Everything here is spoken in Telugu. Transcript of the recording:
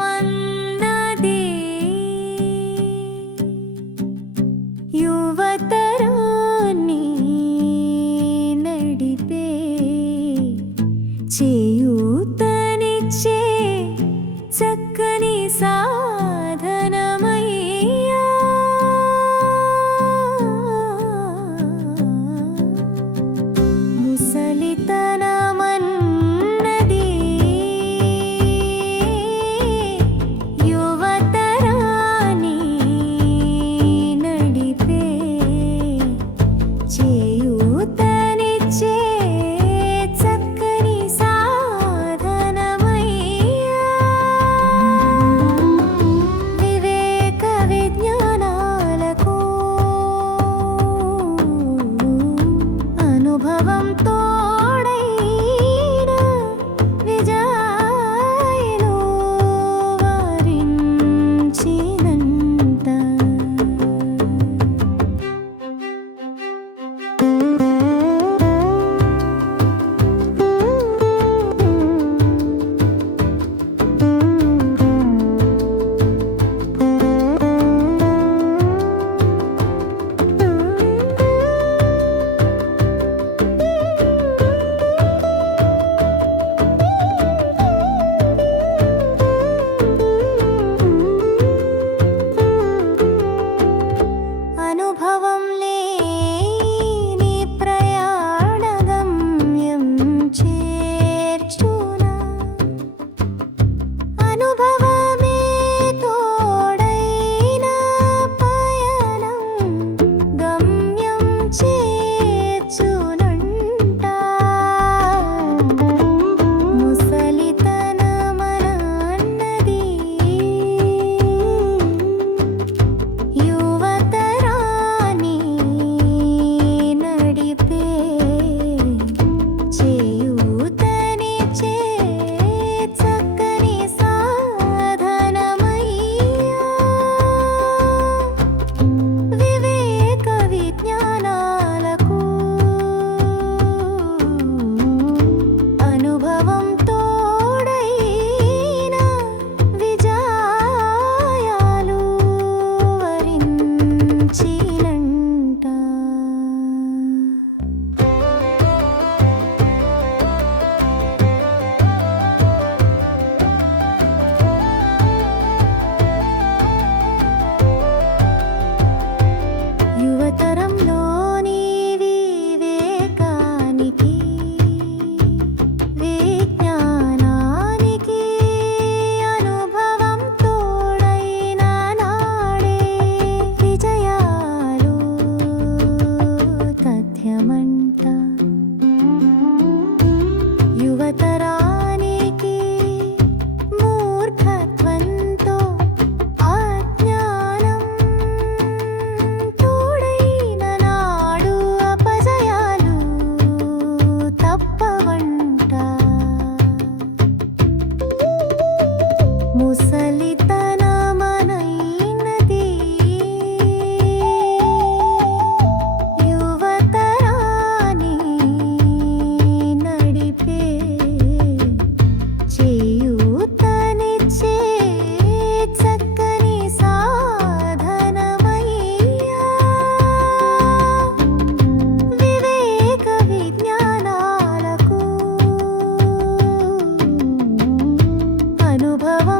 ముసలితనమన్నది యువతరాన్ని నడిపే చేయూత నడిపే చేయూతనిచ్చే power